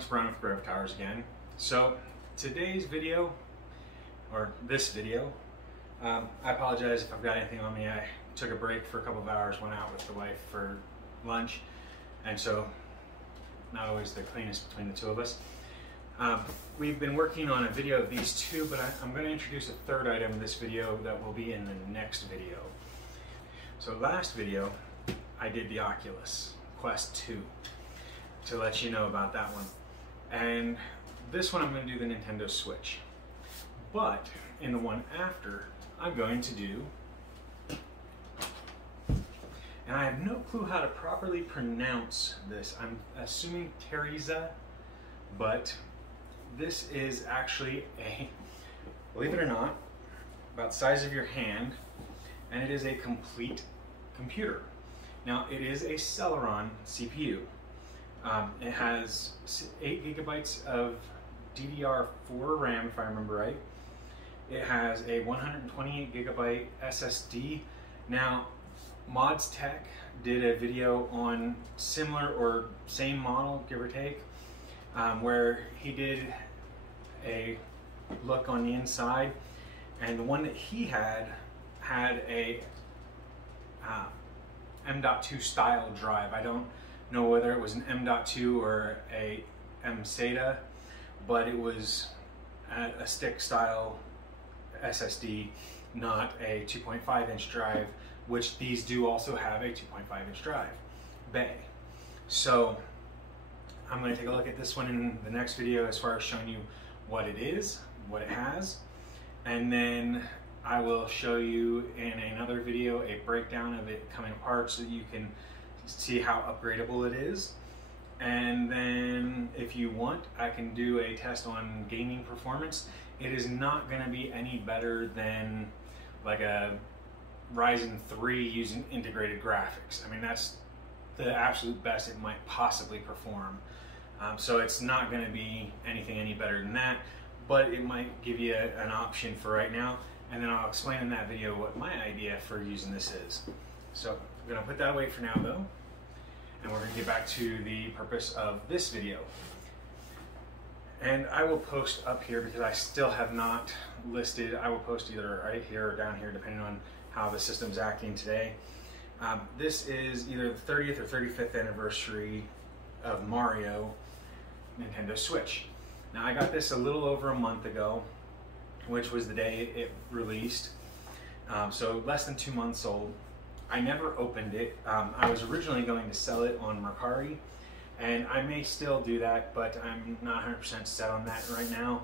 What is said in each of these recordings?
everyone, it's Brian with GreyWolf Towers again. So today's video, or this video, I apologize if I've got anything on me. I took a break for a couple of hours, went out with the wife for lunch, and so not always the cleanest between the two of us. We've been working on a video of these two, but I'm going to introduce a third item in this video that will be in the next video. So last video, I did the Occulus Quest 2 to let you know about that one. And this one I'm going to do the Nintendo Switch. But in the one after, I'm going to do, and I have no clue how to properly pronounce this. I'm assuming Terryza, but this is actually a, believe it or not, about the size of your hand, and it is a complete computer. Now, it is a Celeron CPU. It has 8 gigabytes of DDR4 RAM, if I remember right. It has a 128 gigabyte SSD. Now, Mods Tech did a video on similar or same model, give or take, where he did a look on the inside, and the one that he had a M.2 style drive. I don't know whether it was an M.2 or a M-SATA, but it was a stick style SSD, not a 2.5 inch drive, which these do also have a 2.5 inch drive bay. So I'm going to take a look at this one in the next video as far as showing you what it is, what it has, and then I will show you in another video a breakdown of it coming apart so that you can see how upgradable it is. And then if you want, I can do a test on gaming performance. It is not going to be any better than like a Ryzen 3 using integrated graphics. I mean, that's the absolute best it might possibly perform. So it's not going to be anything any better than that, but it might give you an option for right now. And then I'll explain in that video what my idea for using this is. So I'm going to put that away for now though, and we're going to get back to the purpose of this video. And I will post up here because I still have not listed. I will post either right here or down here depending on how the system's acting today. This is either the 30th or 35th anniversary of Mario Nintendo Switch. Now I got this a little over a month ago, which was the day it released. So less than 2 months old. I never opened it. I was originally going to sell it on Mercari, and I may still do that, but I'm not 100% set on that right now.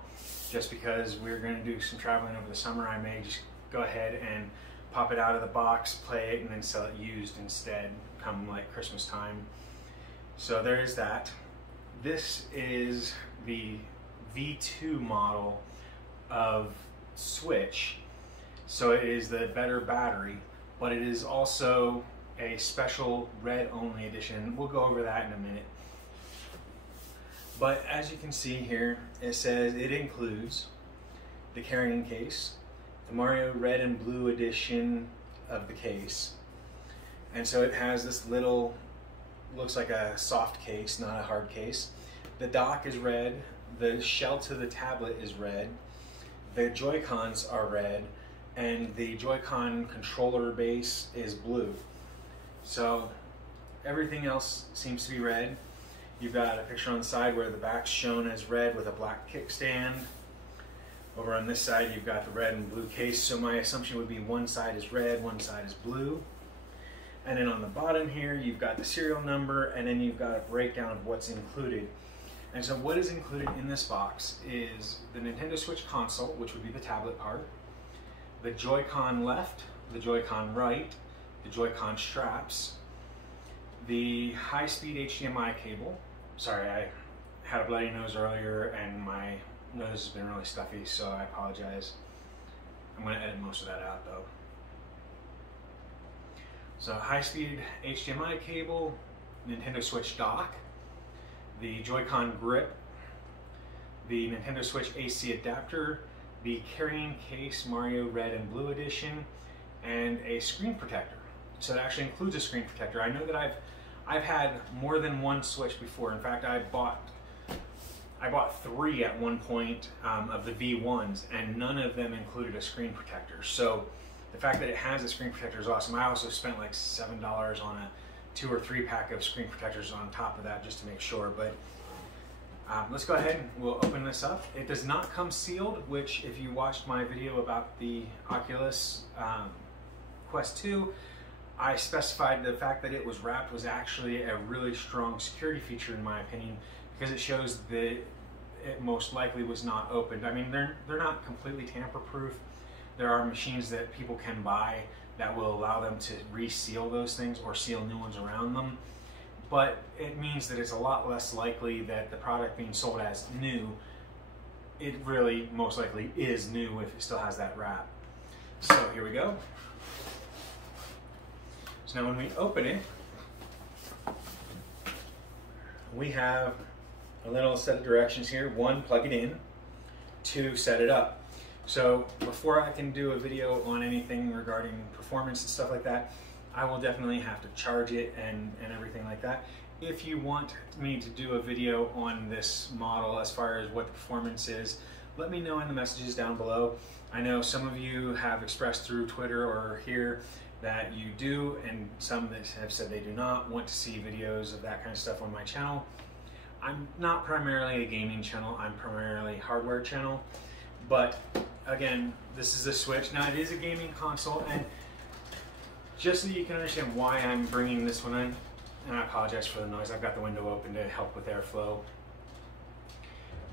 Just because we're going to do some traveling over the summer, I may just go ahead and pop it out of the box, play it, and then sell it used instead come like Christmas time. So there is that. This is the V2 model of Switch. So it is the better battery, but it is also a special red only edition. We'll go over that in a minute. But as you can see here, it says it includes the carrying case, the Mario red and blue edition of the case. And so it has this little, looks like a soft case, not a hard case. The dock is red, the shell to the tablet is red, the Joy-Cons are red, and the Joy-Con controller base is blue. So everything else seems to be red. You've got a picture on the side where the back's shown as red with a black kickstand. Over on this side you've got the red and blue case, so my assumption would be one side is red, one side is blue. And then on the bottom here you've got the serial number, and then you've got a breakdown of what's included. And so what is included in this box is the Nintendo Switch console, which would be the tablet part, the Joy-Con left, the Joy-Con right, the Joy-Con straps, the high-speed HDMI cable. Sorry, I had a bloody nose earlier and my nose has been really stuffy, so I apologize. I'm going to edit most of that out though. So high-speed HDMI cable, Nintendo Switch dock, the Joy-Con grip, the Nintendo Switch AC adapter, the carrying case Mario Red and Blue Edition, and a screen protector. So it actually includes a screen protector. I know that I've had more than one Switch before. In fact, I bought I bought 3 at one point of the V1s, and none of them included a screen protector. So the fact that it has a screen protector is awesome. I also spent like $7 on a 2 or 3 pack of screen protectors on top of that just to make sure. But let's go ahead and we'll open this up. It does not come sealed, which if you watched my video about the Oculus Quest 2, I specified the fact that it was wrapped was actually a really strong security feature in my opinion, because it shows that it most likely was not opened. I mean, they're not completely tamper-proof. There are machines that people can buy that will allow them to reseal those things or seal new ones around them. But it means that it's a lot less likely that the product being sold as new, it really most likely is new if it still has that wrap. So here we go. So now when we open it, we have a little set of directions here. 1, plug it in. 2, set it up. So before I can do a video on anything regarding performance and stuff like that, I will definitely have to charge it and everything like that. If you want me to do a video on this model as far as what the performance is, let me know in the messages down below. I know some of you have expressed through Twitter or here that you do, and some that have said they do not want to see videos of that kind of stuff on my channel. I'm not primarily a gaming channel, I'm primarily a hardware channel. But again, this is a Switch. Now it is a gaming console, and just so you can understand why I'm bringing this one in, and I apologize for the noise, I've got the window open to help with airflow.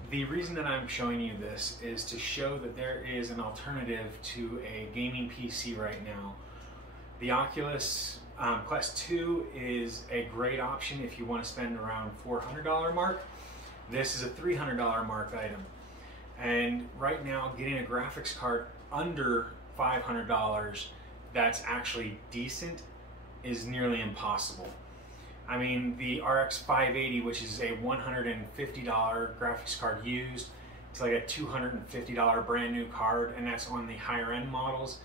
The reason that I'm showing you this is to show that there is an alternative to a gaming PC right now. The Oculus Quest 2 is a great option if you want to spend around $400 mark. This is a $300 mark item. And right now, getting a graphics card under $500 that's actually decent is nearly impossible. I mean, the RX 580, which is a $150 graphics card used, it's like a $250 brand new card, and that's on the higher end models.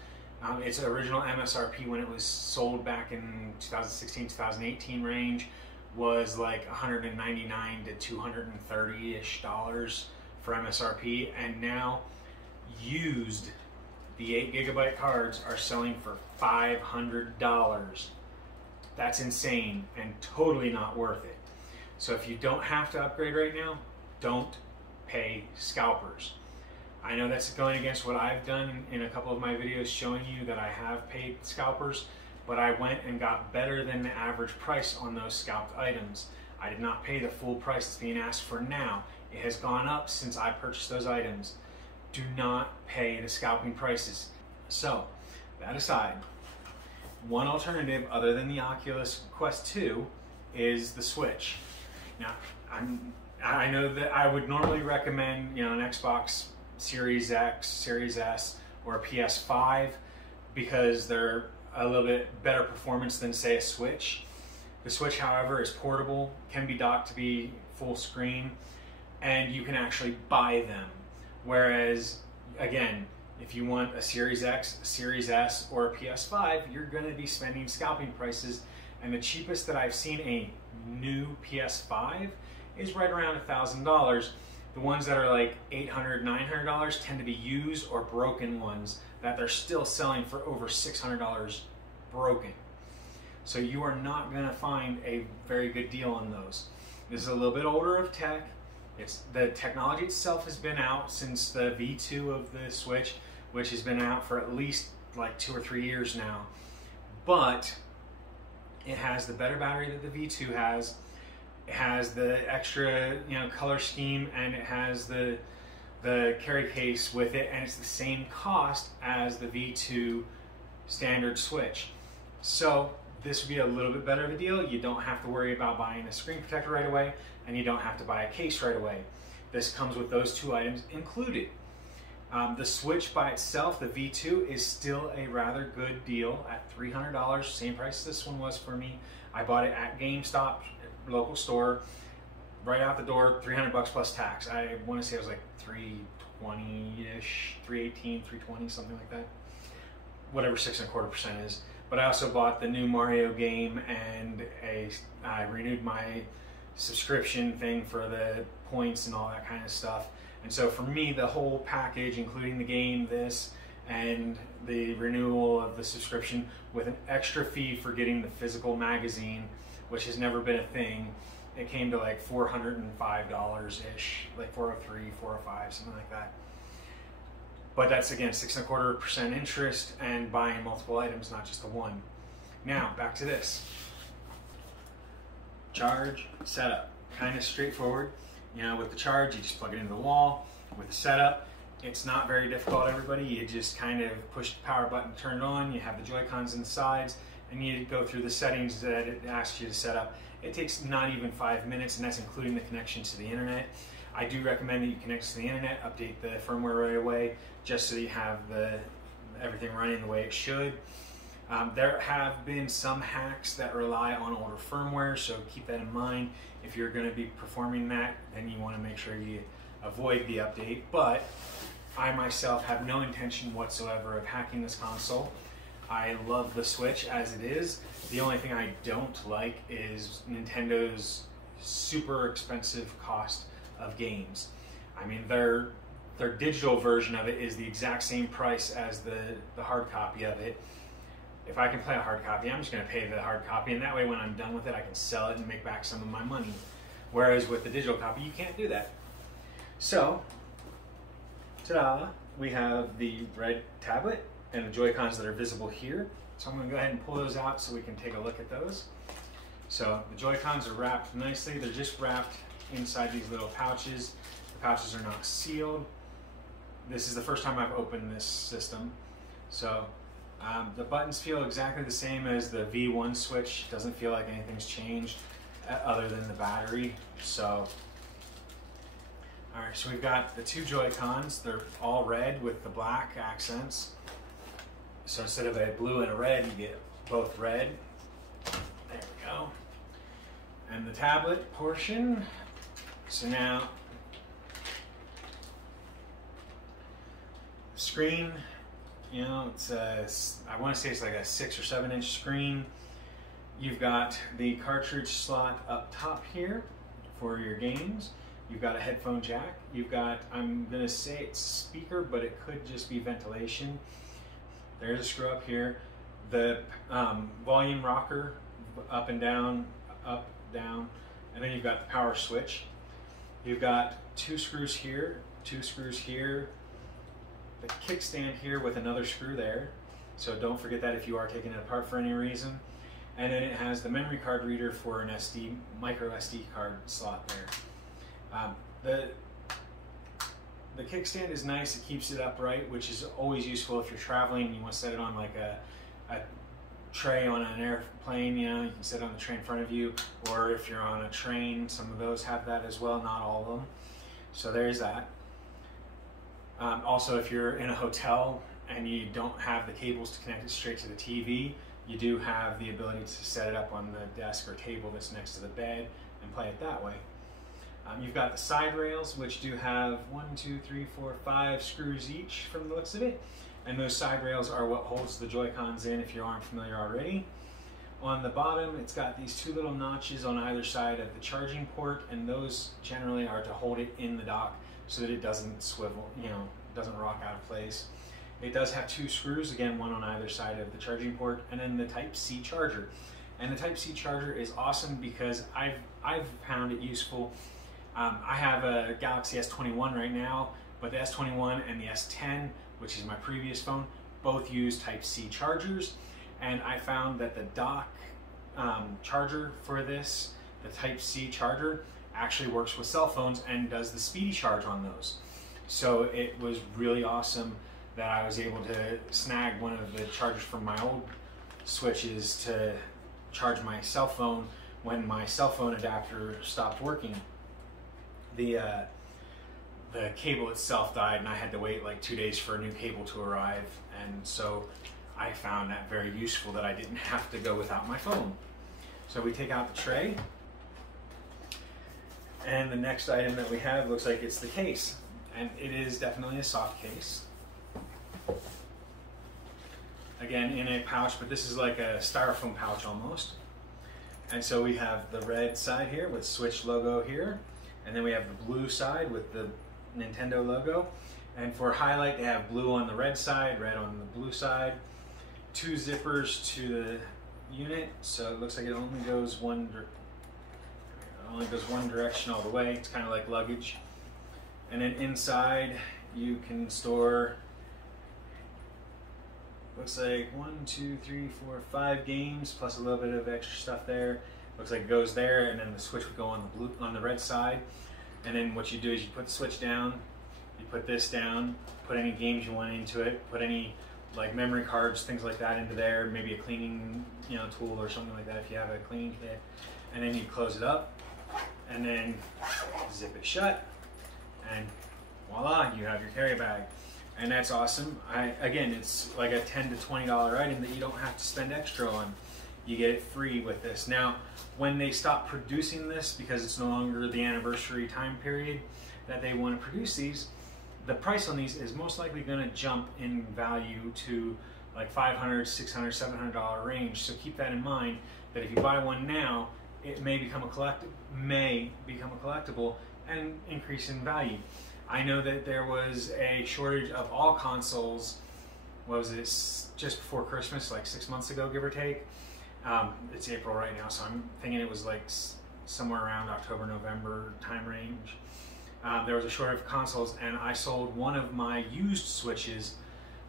Its original MSRP when it was sold back in 2016-2018 range was like $199 to $230-ish for MSRP, and now used, the 8GB cards are selling for $500. That's insane and totally not worth it. So if you don't have to upgrade right now, don't pay scalpers. I know that's going against what I've done in a couple of my videos showing you that I have paid scalpers, but I went and got better than the average price on those scalped items. I did not pay the full price that's being asked for now. It has gone up since I purchased those items. Do not pay the scalping prices. So, that aside, one alternative other than the Oculus Quest 2 is the Switch. Now, I know that I would normally recommend, you know, an Xbox Series X, Series S, or a PS5 because they're a little bit better performance than, say, a Switch. The Switch, however, is portable, can be docked to be full screen, and you can actually buy them. Whereas, again, if you want a Series X, a Series S, or a PS5, you're going to be spending scalping prices, and the cheapest that I've seen a new PS5 is right around $1,000. The ones that are like $800, $900 tend to be used or broken ones that they're still selling for over $600 broken. So you are not going to find a very good deal on those. This is a little bit older of tech. The technology itself has been out since the V2 of the Switch, which has been out for at least like 2 or 3 years now. But it has the better battery that the V2 has. It has the extra, you know, color scheme, and it has the carry case with it, and it's the same cost as the V2 standard Switch. So this would be a little bit better of a deal. You don't have to worry about buying a screen protector right away, and you don't have to buy a case right away. This comes with those 2 items included. The Switch by itself, the V2, is still a rather good deal at $300, same price this one was for me. I bought it at GameStop, local store, right out the door, $300 plus tax. I want to say it was like $320-ish, $318, $320, something like that. Whatever 6.25% is. But I also bought the new Mario game, and I renewed my subscription thing for the points and all that kind of stuff. And so for me, the whole package, including the game, this, and the renewal of the subscription with an extra fee for getting the physical magazine, which has never been a thing, it came to like $405-ish, like 403, 405, something like that. But that's, again, 6.25% interest and buying multiple items, not just the one. Now, back to this. Charge, setup, kind of straightforward. You know, with the charge, you just plug it into the wall. With the setup, it's not very difficult, everybody. You just kind of push the power button, turn it on. You have the Joy-Cons in the sides, and you go through the settings that it asks you to set up. It takes not even 5 minutes, and that's including the connection to the internet. I do recommend that you connect to the internet, update the firmware right away, just so you have everything running the way it should. There have been some hacks that rely on older firmware, so keep that in mind. If you're going to be performing that, then you want to make sure you avoid the update. But I myself have no intention whatsoever of hacking this console. I love the Switch as it is. The only thing I don't like is Nintendo's super expensive cost of games. I mean, their digital version of it is the exact same price as the hard copy of it. If I can play a hard copy, I'm just going to pay the hard copy, and that way when I'm done with it, I can sell it and make back some of my money. Whereas with the digital copy, you can't do that. So, ta-da, we have the red tablet and the Joy-Cons that are visible here. So I'm going to go ahead and pull those out so we can take a look at those. So the Joy-Cons are wrapped nicely. They're just wrapped inside these little pouches. The pouches are not sealed. This is the first time I've opened this system. So the buttons feel exactly the same as the V1 Switch. Doesn't feel like anything's changed other than the battery. So, all right, so we've got the two Joy-Cons. They're all red with the black accents. So instead of a blue and a red, you get both red. There we go. And the tablet portion. So now, the screen, you know, it's I want to say it's like a 6 or 7 inch screen. You've got the cartridge slot up top here for your games. You've got a headphone jack. You've got, I'm going to say it's speaker, but it could just be ventilation. There's a screw up here. The volume rocker, up and down, up, down. And then you've got the power switch. You've got 2 screws here, 2 screws here, the kickstand here with another screw there. So don't forget that if you are taking it apart for any reason. And then it has the memory card reader for an micro SD card slot there. The kickstand is nice. It keeps it upright, which is always useful if you're traveling and you want to set it on like a tray on an airplane. You know, you can set it on the tray in front of you, or if you're on a train, some of those have that as well. Not all of them. So there's that. Also, if you're in a hotel and you don't have the cables to connect it straight to the TV, you do have the ability to set it up on the desk or table that's next to the bed and play it that way. You've got the side rails, which do have 1, 2, 3, 4, 5 screws each from the looks of it. And those side rails are what holds the Joy-Cons in if you aren't familiar already. On the bottom, it's got these 2 little notches on either side of the charging port, and those generally are to hold it in the dock so that it doesn't swivel, you know, doesn't rock out of place. It does have 2 screws, again, one on either side of the charging port, and then the Type-C charger. And the Type-C charger is awesome because I've found it useful. I have a Galaxy S21 right now, but the S21 and the S10, which is my previous phone, both use Type-C chargers. And I found that the dock charger for this, the Type-C charger, actually works with cell phones and does the speedy charge on those. So it was really awesome that I was able to snag one of the chargers from my old Switches to charge my cell phone when my cell phone adapter stopped working. The cable itself died and I had to wait like 2 days for a new cable to arrive, and so I found that very useful that I didn't have to go without my phone. So we take out the tray, and the next item that we have looks like it's the case, and it is definitely a soft case. Again, in a pouch, but this is like a styrofoam pouch almost. And so we have the red side here with Switch logo here, and then we have the blue side with the Nintendo logo. And for highlight, they have blue on the red side, red on the blue side. 2 zippers to the unit, so it looks like it only goes one direction all the way. It's kind of like luggage. And then inside you can store, looks like 1, 2, 3, 4, 5 games plus a little bit of extra stuff there. Looks like it goes there, and then the Switch would go on the red side. And then what you do is you put the Switch down, you put this down, put any games you want into it, put any like memory cards, things like that into there, maybe a cleaning tool or something like that if you have a cleaning kit, and then you close it up and then zip it shut, and voila, you have your carry bag. And that's awesome. Again, it's like a $10 to $20 item that you don't have to spend extra on. You get it free with this. Now, when they stop producing this, because it's no longer the anniversary time period that they want to produce these, the price on these is most likely going to jump in value to like $500, $600, $700 range. So keep that in mind, that if you buy one now, it may become a collectible and increase in value. I know that there was a shortage of all consoles, what was it, just before Christmas, like 6 months ago, give or take. It's April right now, so I'm thinking it was like somewhere around October, November time range. There was a shortage of consoles, and I sold one of my used Switches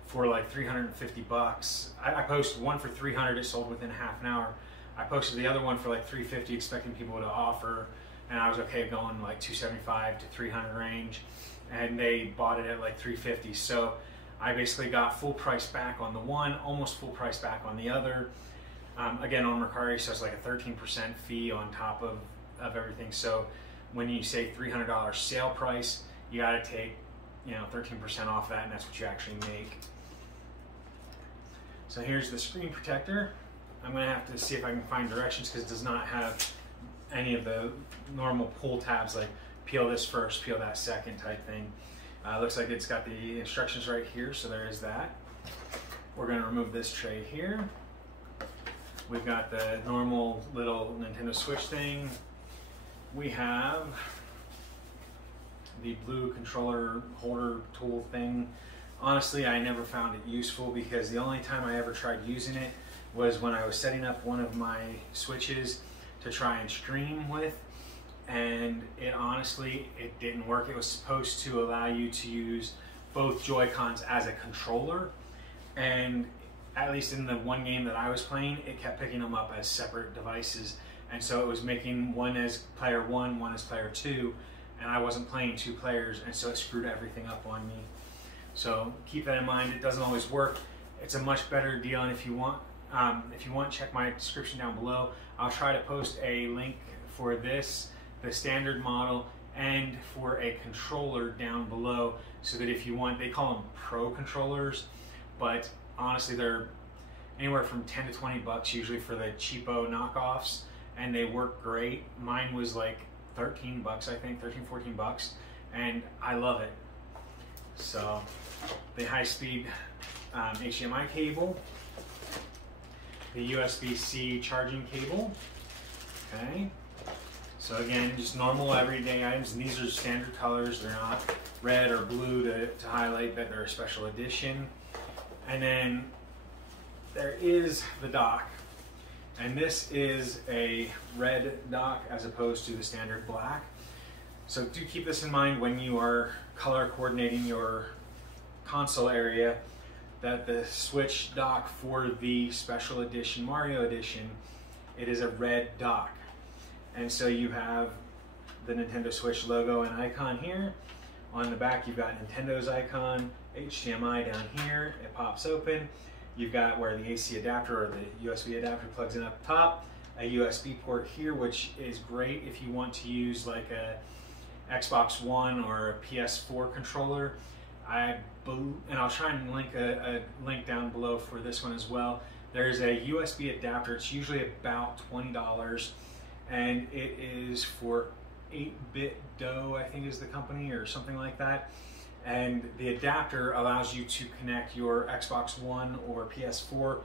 for like 350 bucks. I posted one for 300, it sold within half an hour. I posted the other one for like 350, expecting people to offer, and I was okay going like 275 to 300 range, and they bought it at like 350. So I basically got full price back on the one, almost full price back on the other. Again, on Mercari, so it's like a 13% fee on top of everything. So when you say $300 sale price, you got to take 13% off that, and that's what you actually make. So here's the screen protector. I'm going to have to see if I can find directions, because it does not have any of the normal pull tabs like peel this first, peel that second type thing. Looks like it's got the instructions right here, so there is that. We're going to remove this tray here. We've got the normal little Nintendo Switch thing. We have the blue controller holder tool thing. Honestly, I never found it useful, because the only time I ever tried using it was when I was setting up one of my Switches to try and stream with, and it didn't work. It was supposed to allow you to use both Joy-Cons as a controller, and at least in the one game that I was playing, it kept picking them up as separate devices, and so it was making one as player 1, one as player 2, and I wasn't playing 2 players, and so it screwed everything up on me. So keep that in mind. It doesn't always work. It's a much better deal, and if you want, check my description down below. I'll try to post a link for this, the standard model, and for a controller down below, so that if you want, they call them pro controllers, but honestly they're anywhere from 10 to 20 bucks usually for the cheapo knockoffs, and they work great. Mine was like 13 bucks, I think, 13, 14 bucks, and I love it. So the high-speed HDMI cable, the USB-C charging cable, okay. So again, just normal everyday items, and these are standard colors. They're not red or blue to highlight that they're a special edition. And then there is the dock, and this is a red dock as opposed to the standard black. So do keep this in mind when you are color coordinating your console area, that the Switch dock for the special edition, Mario edition, it is a red dock. And so you have the Nintendo Switch logo and icon here. On the back you've got Nintendo's icon, HDMI down here, it pops open. You've got where the AC adapter or the USB adapter plugs in up top, a USB port here, which is great if you want to use like a Xbox One or a PS4 controller. And I'll try and link a link down below for this one as well. There's a USB adapter. It's usually about $20, and it is for 8-bit Dough, I think is the company, or something like that. And the adapter allows you to connect your Xbox One or PS4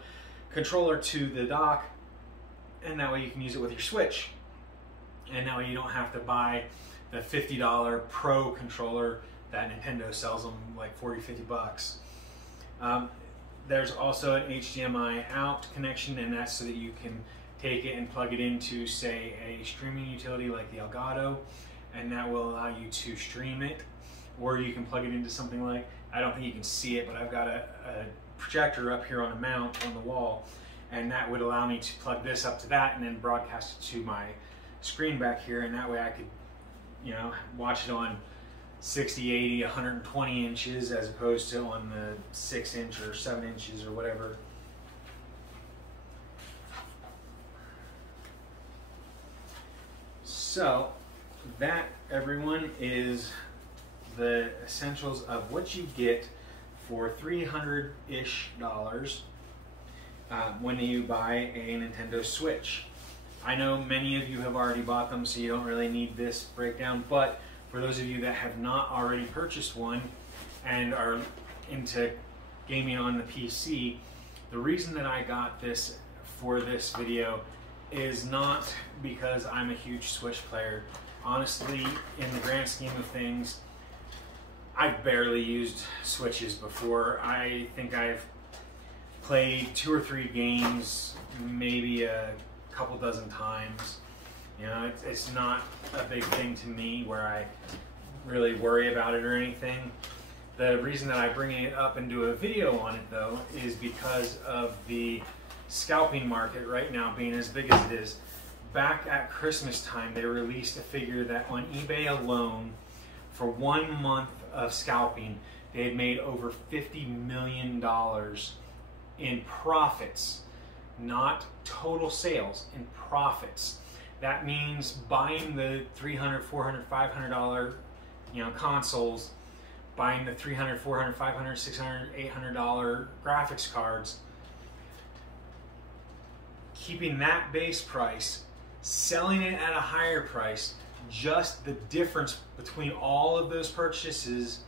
controller to the dock, and and that way you can use it with your Switch. And that way you don't have to buy the $50 Pro controller that Nintendo sells them like 40, 50 bucks. There's also an HDMI out connection, and that's so that you can take it and plug it into, say, a streaming utility like the Elgato, and that will allow you to stream it. Or you can plug it into something like, I don't think you can see it, but I've got a projector up here on a mount on the wall, and that would allow me to plug this up to that and then broadcast it to my screen back here, and that way I could, you know, watch it on 60, 80, 120 inches as opposed to on the 6 inch or 7 inches or whatever. So that, everyone, is the essentials of what you get for $300-ish when you buy a Nintendo Switch. I know many of you have already bought them, so you don't really need this breakdown, but for those of you that have not already purchased one and are into gaming on the PC, the reason that I got this for this video is not because I'm a huge Switch player. Honestly, in the grand scheme of things, I've barely used Switches before. I think I've played 2 or 3 games, maybe a couple dozen times. You know, it's not a big thing to me where I really worry about it or anything. The reason that I bring it up and do a video on it, though, is because of the scalping market right now being as big as it is. Back at Christmas time, they released a figure that on eBay alone, for 1 month of scalping, they had made over $50 million in profits. Not total sales, in profits. That means buying the $300, $400, $500, you know, consoles, buying the $300, $400, $500, $600, $800 graphics cards, keeping that base price, selling it at a higher price. Just the difference between all of those purchases,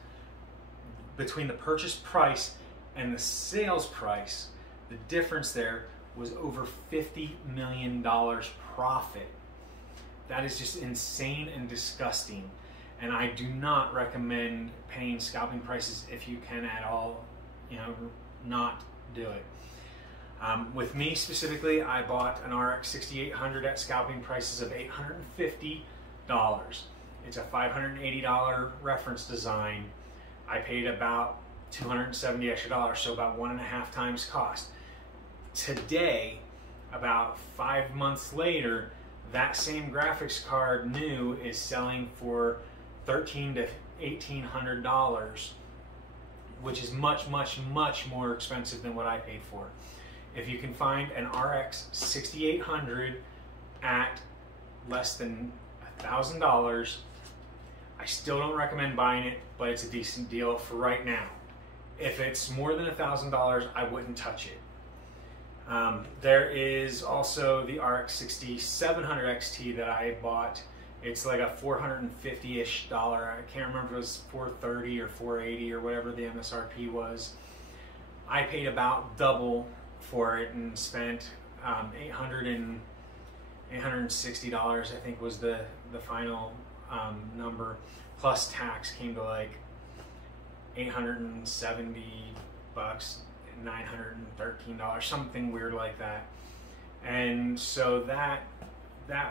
between the purchase price and the sales price, the difference there was over $50 million profit. That is just insane and disgusting. And I do not recommend paying scalping prices if you can at all, you know, not do it. With me specifically, I bought an RX 6800 at scalping prices of $850. It's a $580 reference design. I paid about $270 extra, so about 1.5 times cost. Today, about 5 months later, that same graphics card new is selling for $1,300 to $1,800, which is much, much, much more expensive than what I paid for. If you can find an RX 6800 at less than $1,000, I still don't recommend buying it, but it's a decent deal for right now. If it's more than $1,000, I wouldn't touch it. There is also the RX 6700 XT that I bought. It's like a $450-ish. I can't remember if it was $430 or $480 or whatever the MSRP was. I paid about double for it and spent $860, I think was the final number, plus tax came to like $870, $913, something weird like that. And so that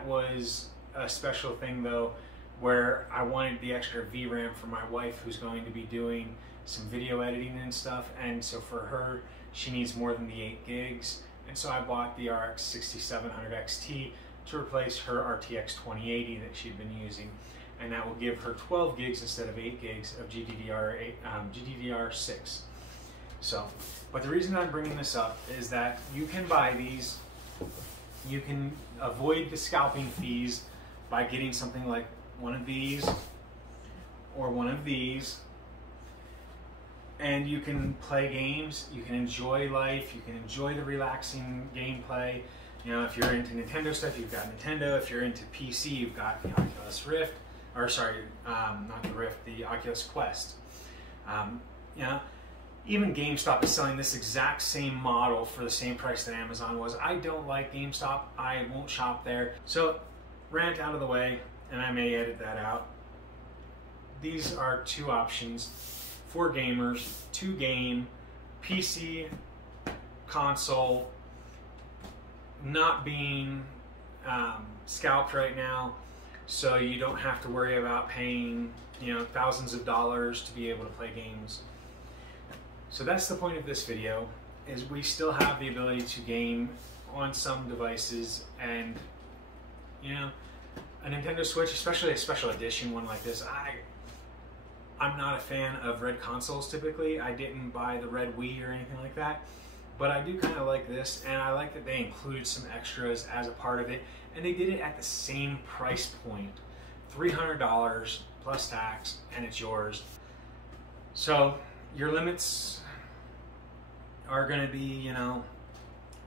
was a special thing though, where I wanted the extra VRAM for my wife who's going to be doing some video editing and stuff, and so for her, she needs more than the 8 gigs, and so I bought the RX 6700 XT to replace her RTX 2080 that she'd been using, and that will give her 12 gigs instead of 8 gigs of GDDR6. So, but the reason I'm bringing this up is that you can buy these, you can avoid the scalping fees by getting something like one of these or one of these, and you can play games, you can enjoy life, you can enjoy the relaxing gameplay. You know, if you're into Nintendo stuff, you've got Nintendo. If you're into PC, you've got the Oculus Rift, or sorry, not the Rift, the Oculus Quest. You know, Even GameStop is selling this exact same model for the same price that Amazon was. I don't like GameStop. I won't shop there. So, rant out of the way, and I may edit that out. These are two options for gamers to game, PC, console, not being scalped right now, so you don't have to worry about paying, you know, thousands of dollars to be able to play games. So that's the point of this video, is we still have the ability to game on some devices, and you know, a Nintendo Switch, especially a special edition one like this, I'm not a fan of red consoles typically. I didn't buy the red Wii or anything like that, but I do kind of like this, and I like that they included some extras as a part of it, and they did it at the same price point, $300 plus tax, and it's yours. So your limits are going to be, you know,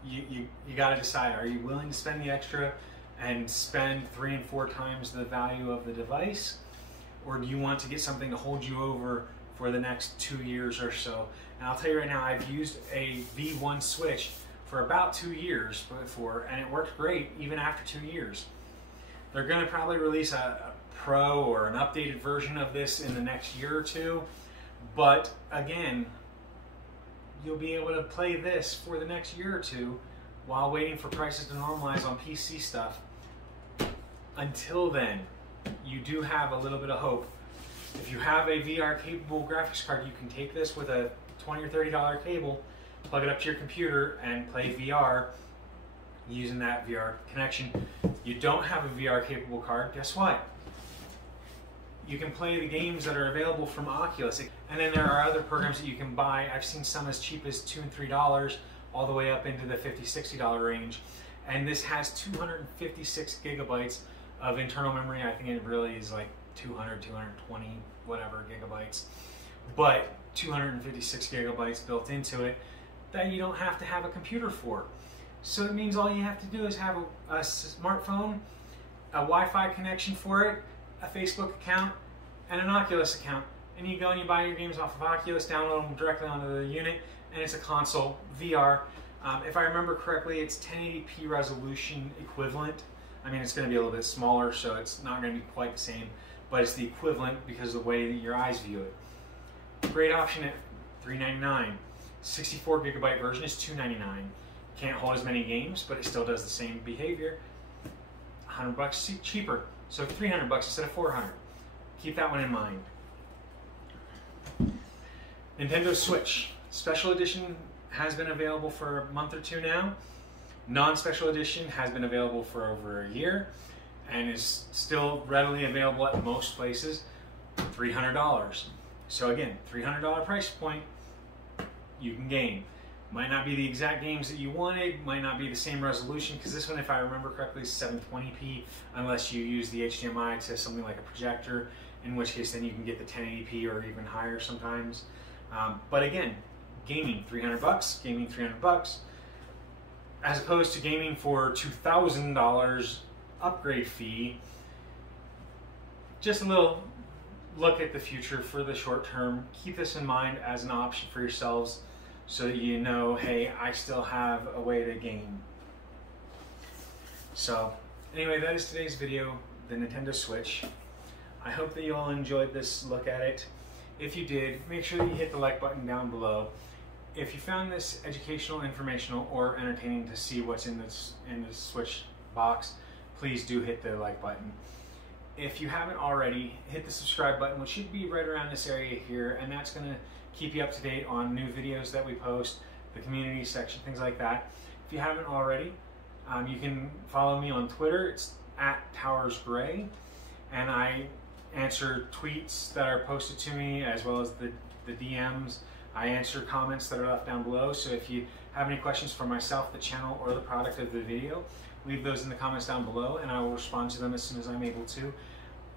you got to decide, are you willing to spend the extra and spend 3 and 4 times the value of the device, or do you want to get something to hold you over for the next 2 years or so? And I'll tell you right now, I've used a V1 Switch for about 2 years before, and it worked great even after 2 years. They're going to probably release a Pro or an updated version of this in the next year or two, but again, you'll be able to play this for the next year or two while waiting for prices to normalize on PC stuff. Until then, you do have a little bit of hope. If you have a VR capable graphics card, you can take this with a $20 or $30 cable, plug it up to your computer, and play VR using that VR connection. You don't have a VR capable card, guess what? You can play the games that are available from Oculus. And then there are other programs that you can buy. I've seen some as cheap as $2 and $3, all the way up into the $50, $60 range. And this has 256 gigabytes of internal memory. I think it really is like 200, 220, whatever gigabytes. But 256 gigabytes built into it that you don't have to have a computer for. So it means all you have to do is have a smartphone, a Wi-Fi connection for it, a Facebook account, and an Oculus account. And you go and you buy your games off of Oculus, download them directly onto the unit, and it's a console, VR. If I remember correctly, it's 1080p resolution equivalent. I mean, it's going to be a little bit smaller, so it's not going to be quite the same, but it's the equivalent because of the way that your eyes view it. Great option at $399. 64 gigabyte version is $299. Can't hold as many games, but it still does the same behavior. $100 cheaper, so $300 instead of $400. Keep that one in mind. Nintendo Switch Special Edition has been available for a month or two now. Non-Special Edition has been available for over a year and is still readily available at most places. $300. So again, $300 price point, you can game. Might not be the exact games that you wanted, might not be the same resolution, because this one, if I remember correctly, is 720p, unless you use the HDMI to something like a projector, in which case then you can get the 1080p or even higher sometimes. But again, gaming, $300, gaming $300, as opposed to gaming for $2,000 upgrade fee. Just a little look at the future for the short term. Keep this in mind as an option for yourselves, so that you know, hey, I still have a way to game. So anyway, that is today's video, the Nintendo Switch. I hope that you all enjoyed this look at it. If you did, make sure that you hit the like button down below. If you found this educational, informational, or entertaining to see what's in this Switch box, please do hit the like button. If you haven't already, hit the subscribe button, which should be right around this area here, and that's going to keep you up to date on new videos that we post, the community section, things like that. If you haven't already, you can follow me on Twitter. It's @TowersGrey, and I answer tweets that are posted to me, as well as the DMs. I answer comments that are left down below, so if you have any questions for myself, the channel, or the product of the video, leave those in the comments down below, and I will respond to them as soon as I'm able to.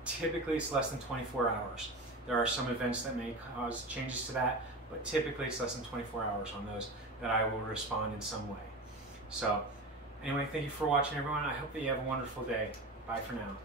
Typically, it's less than 24 hours. There are some events that may cause changes to that, but typically it's less than 24 hours on those that I will respond in some way. So, anyway, thank you for watching, everyone. I hope that you have a wonderful day. Bye for now.